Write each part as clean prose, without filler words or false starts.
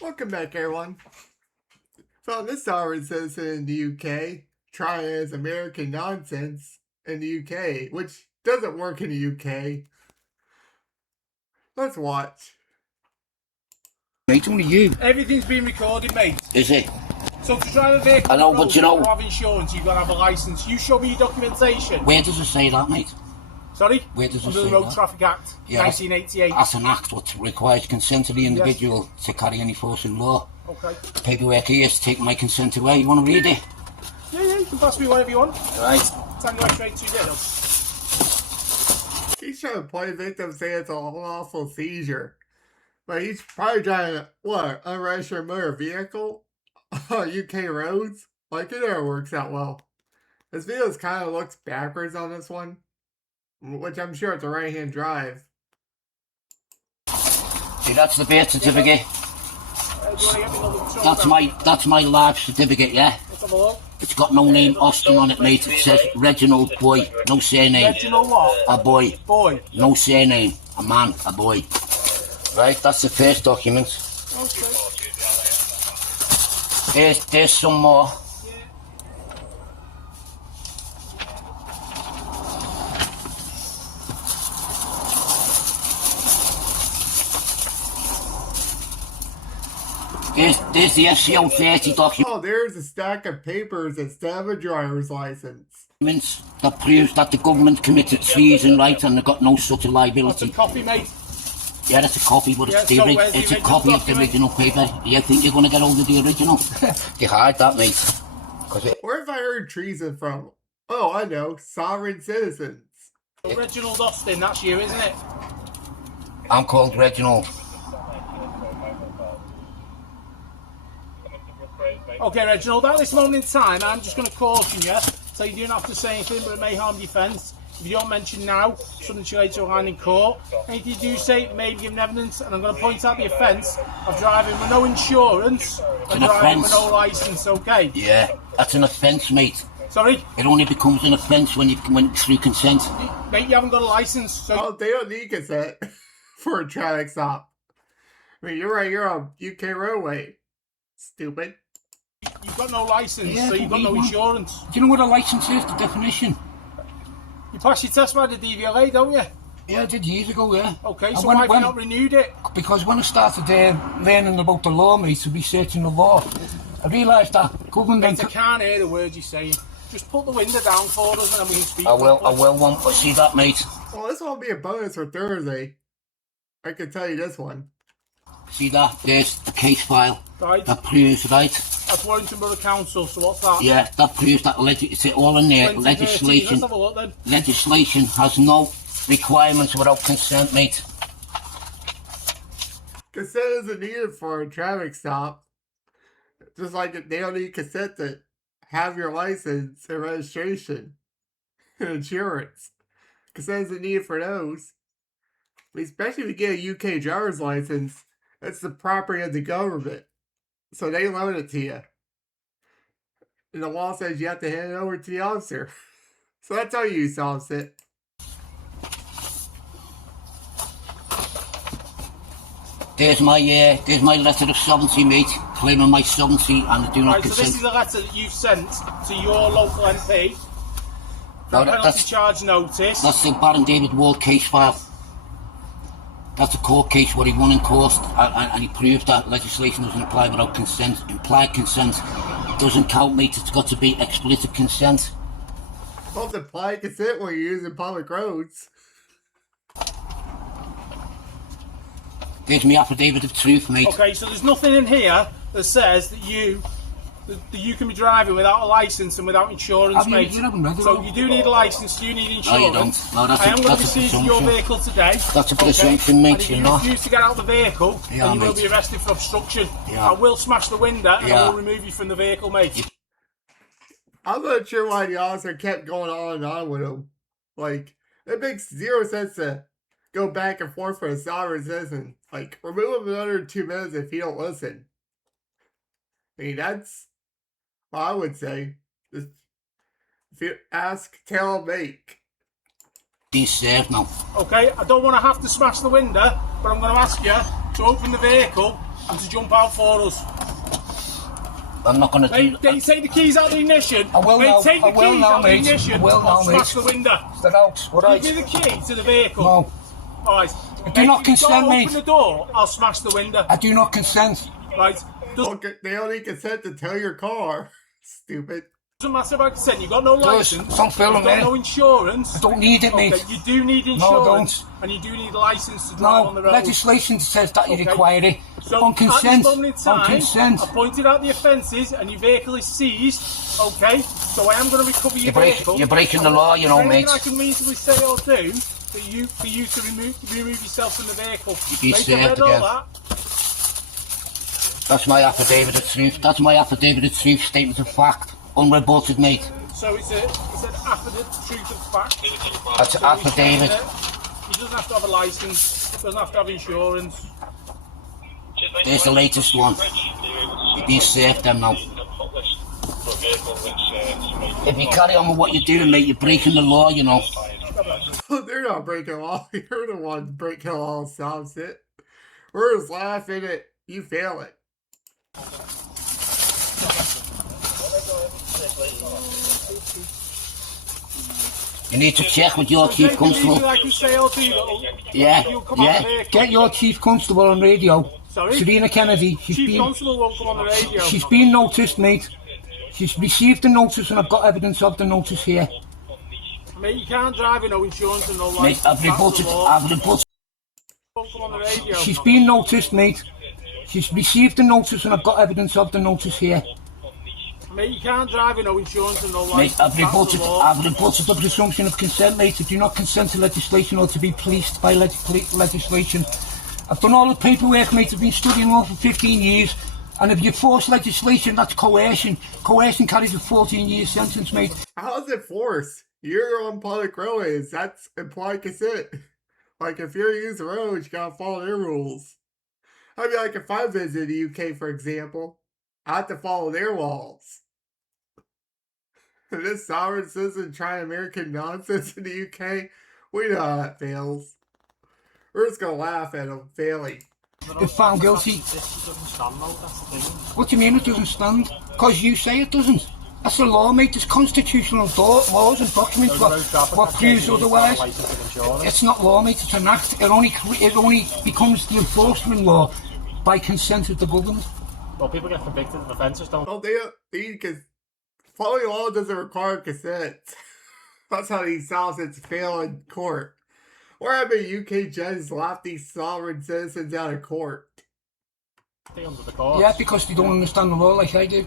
Welcome back, everyone. Found this sovereign citizen in the UK trying his American nonsense in the UK, which doesn't work in the UK. Let's watch. Mate, only you. Everything's been recorded, mate. Is it? So to drive a vehicle, I know, but you know, to have insurance, you've got to have a licence. You show me your documentation. Where does it say that, mate? Sorry? Where does it Under say the Road that? Traffic Act, Yeah, 1988. That's an act which requires consent of the individual to carry any force in law. Okay. The paperwork here is to take my consent away. You want to read it? Yeah, you can pass me whatever you want. Right. Time you straight to you, He's trying to play victim, say it's a lawful seizure. But he's probably driving, what, unregistered motor vehicle on UK roads? Like, it never works out well. This video kind of looks backwards on this one, which I'm sure it's a right-hand drive. See, that's the birth certificate. Do you want to get me another That's my live certificate, yeah? Let's have a look. It's got no name Austin on it, mate. It says Reginald Boy, no surname. Reginald what? A boy. Boy. No surname. A man, a boy. Right, that's the first document. Okay. There's some more. There's the SCO 30 document. Oh, there's a stack of papers instead of a driver's license. That proves that the government committed treason, right, and they've got no such a That's liability. a copy, mate. Yeah, that's a copy, but Yeah, it's, so where's the it's a original copy of the document? original paper. You think you're going to get hold of the original? You hide that, mate. Where have I heard treason from? Oh, I know. Sovereign citizens. Reginald Austin, that's you, isn't it? I'm called Reginald. Okay, Reginald, at this moment in time, I'm just going to caution you, so you don't have to say anything, but it may harm defence. If you don't mention now, something to later on in court. Anything you do say may be given evidence, and I'm going to point out the offence of driving with no insurance and driving with no licence, okay? Yeah, that's an offence, mate. Sorry? It only becomes an offence when through consent. Mate, you haven't got a licence, so... Oh, they don't need consent for a traffic stop. I mean, you're right, you're on UK roadway. Stupid. You've got no licence, Yeah, so you've got no insurance. Do you know what a licence is, the definition? You passed your test by the DVLA, don't you? Yeah, I did years ago, yeah. Okay, so why have you not renewed it? Because when I started learning about the law, mate, researching the law, I realised that government... Mate, I can't hear the words you're saying. Just put the window down for us and then we can speak. I will want to see that, mate. Well, this won't be a bonus for Thursday. I can tell you this one. See that? There's the case file. Right. That proves, right? That's Warrington Borough Council, so what's that? Yeah, that proves that it's all in there. 2013. Legislation. Let's have a look then. Legislation has no requirements without consent, mate. Consent isn't needed for a traffic stop. Just like they don't need consent to have your license and registration and insurance. Consent isn't needed for those. I mean, especially if you get a UK driver's license, it's the property of the government. So they loan it to you. And the law says you have to hand it over to the officer. So that's how you solve it. There's my letter of sovereignty, mate, claiming my sovereignty and I do not Right, so consent. this is a letter that you've sent to your local MP. No, Penalty charge notice. That's the Baron David Ward case file. That's a court case where he won in court and he proved that legislation doesn't apply without consent. Implied consent doesn't count, mate. It's got to be explicit consent. Well, it's implied consent when you're using public roads. There's my affidavit of truth, mate. Okay, so there's nothing in here that says that you can be driving without a licence and without insurance, mate. So you do need a licence, you need insurance. No, you don't. No, I am going to be seizing your vehicle today. That's a presumption, mate. And if you refuse to get out of the vehicle, then you will mate. be arrested for obstruction. Yeah. I will smash the window and I will remove you from the vehicle, mate. I'm not sure why the officer kept going on and on with him. Like, it makes zero sense to go back and forth for a sovereign citizen. Like, remove him in under 2 minutes if you don't listen. I mean, that's what I would say. Just, if you ask, tell, make. He's now. Okay, I don't want to have to smash the window, but I'm going to ask you to open the vehicle and to jump out for us. I'm not going to do Mate, take the keys out of the ignition. I will mate, now. take the I will keys now, out of the mate. ignition. I will now, I'll smash mate. the window. Get out. All right. Give me the key to the vehicle. No. Alright. I do not consent, Don't mate. open the door, I'll smash the window. I do not consent. Right. Okay, they only consent to tow your car. Stupid. Doesn't matter about consent. You've got no license. Don't film You've got me. no insurance. I don't need it, mate. Okay, you do need insurance. No, I don't. And you do need a license to drive on the road. Legislation says that you Okay. require it. So On consent. at this moment in time, On consent. I pointed out the offences and your vehicle is seized. Okay, so I am going to recover your vehicle. You're breaking the law, you know, Is there mate. anything I can reasonably say or do for you to remove yourself from the vehicle? Be Mate, safe I read all again. that. That's my affidavit of truth. That's my affidavit of truth. Statement of fact. Unrebutted, mate. So it's an affidavit, truth of fact. That's an So he's saying affidavit. that he doesn't have to have a licence, doesn't have to have insurance. There's the latest one. Be safe then now. If you carry on with what you're doing, mate, you're breaking the law, you know. They're not breaking law. You're the one breaking law. Stops it. We're just laughing at you fail it. You need to check with your chief constable. I can say or do, though. Yeah, You'll come on the yeah. vehicle. Get your chief constable on radio. Sorry? Serena Kennedy. Chief Constable won't come on the radio. She's been noticed, mate. She's received the notice and I've got evidence of the notice here. Mate, you can't drive with no insurance and no Mate, license. I've reported. Won't come on the radio. She's been noticed, mate. She's received the notice and I've got evidence of the notice here. Mate, you can't drive with no insurance and no Mate, license. I've That's the law. reported the presumption of consent, mate. I do not consent to legislation or to be policed by legislation. I've done all the paperwork, mate. I've been studying law for 15 years. And if you force legislation, that's coercion. Coercion carries a 14-year sentence, mate. How's it forced? You're on public roadways. That's implied consent. Like, if you're using roads, you gotta follow their rules. I mean, like, if I visit the UK, for example, I have to follow their laws. This sovereign citizen trying American nonsense in the UK, we know how that fails. We're just gonna laugh at them failing. If found guilty. What do you mean it doesn't stand? Because you say it doesn't. That's the law, mate. There's constitutional laws and documents. What proves otherwise? It's not law, mate. It's an act. It only becomes the enforcement law by consent of the government. Well, people get convicted of offences, don't Well, they because following law doesn't require consent. That's how these sausage fail in court. Or have a UK judge laugh these sovereign citizens out of court. they? Under the courts. Yeah, because they don't understand the law like I do.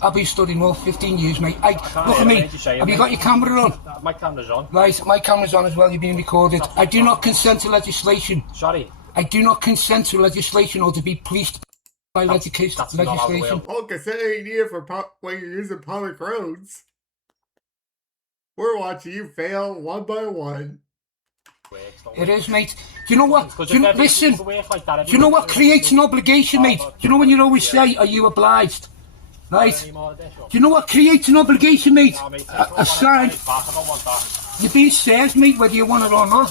I've been studying law for 15 years, mate. Look at me. Have you got your camera on? My camera's on. Right, my camera's on as well. You're being recorded. I do not consent to legislation. Sorry. I do not consent to legislation or to be policed by That's not how the legislation. Well, consent ain't needed for when you're using public roads. We're watching you fail one by one. It is, mate. Do you know what? Listen. Do Do you know what creates an obligation, mate? Do you know when you always say, "Are you obliged?" Right? Do you know what creates an obligation, mate? A sign. You're being served, mate, whether you want it or not.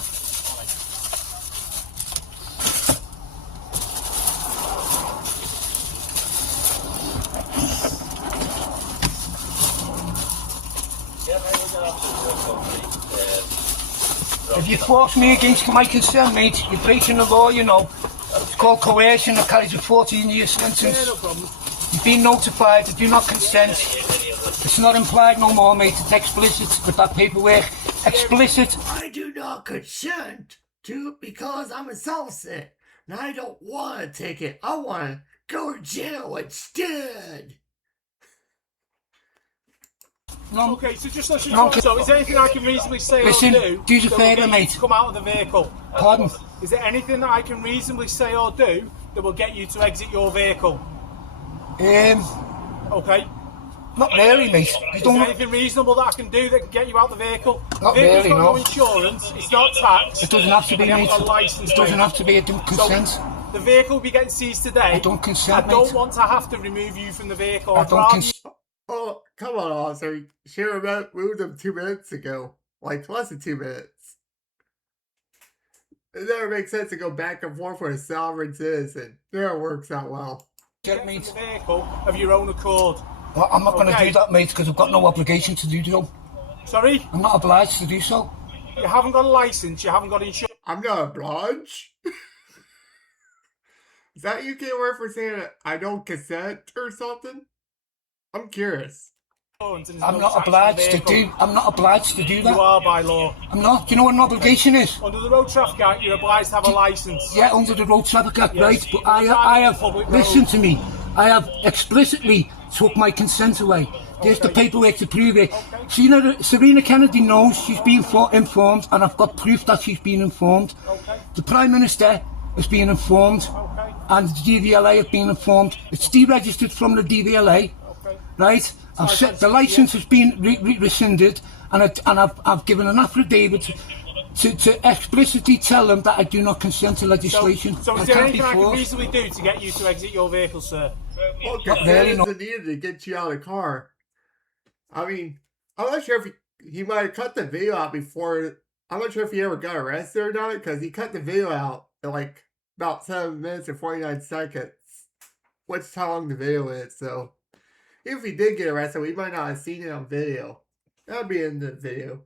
If you force me against my consent, mate, you're breaking the law, you know. It's called coercion. It carries a 14-year sentence. No problem. You've been notified. I do not consent. It's not implied no more, mate. It's explicit with that paperwork. Explicit. I do not consent to because I'm insulted. And I don't want a ticket. I want to go to jail instead. No, Okay, so just listen. No, So, is there anything I can reasonably say Listen, or do? do us a that will favour, get you mate. to come out of the vehicle. Pardon? Is there anything that I can reasonably say or do that will get you to exit your vehicle? Okay. Not really, mate. You Is there don't. anything reasonable that I can do that can get you out the vehicle? Not The vehicle's really, got no. no insurance. It's not taxed. It doesn't have to be, and you mate. haven't got a license, It doesn't mate. have to be. I don't consent. So, the vehicle will be getting seized today. I don't consent, I don't mate. want to have to remove you from the vehicle. I I'd don't rather consent. Oh, come on, officer. Should have moved them 2 minutes ago. Like, less than 2 minutes. It never makes sense to go back and forth with a sovereign citizen. Never works out well. Get in the vehicle of your own accord. I'm not going to Okay. do that, mate, because I've got no obligation to do so. Sorry? I'm not obliged to do so. You haven't got a license, you haven't got insurance. I'm not obliged. Is that UK word for saying I don't consent or something? I'm curious. And there's I'm no not tax on the obliged to vehicle. do. I'm not obliged to do You that. are by law. I'm not. Do you know what an obligation is? Under the Road Traffic Act, you're obliged to have a license. Yeah, under the Road Traffic Act, Yes. right? But I have. Public road. Listen to me. I have explicitly took my consent away. There's the Okay. paperwork to prove it. Serena Kennedy knows she's been informed, and I've got proof that she's been informed. Okay. The Prime Minister is being informed, Okay. and the DVLA have been informed. It's deregistered from the DVLA, Okay. right? The license has been rescinded, and I've given an affidavit to explicitly tell them that I do not consent to legislation. So I is there can't be anything I can forced. reasonably do to get you to exit your vehicle, sir? Well, Not consent really, no. isn't needed to get you out of the car. I mean, I'm not sure if he might have cut the video out before. I'm not sure if he ever got arrested or not, because he cut the video out in like about 7 minutes and 49 seconds, which is how long the video is. So, if he did get arrested, we might not have seen it on video. That'd be in the video.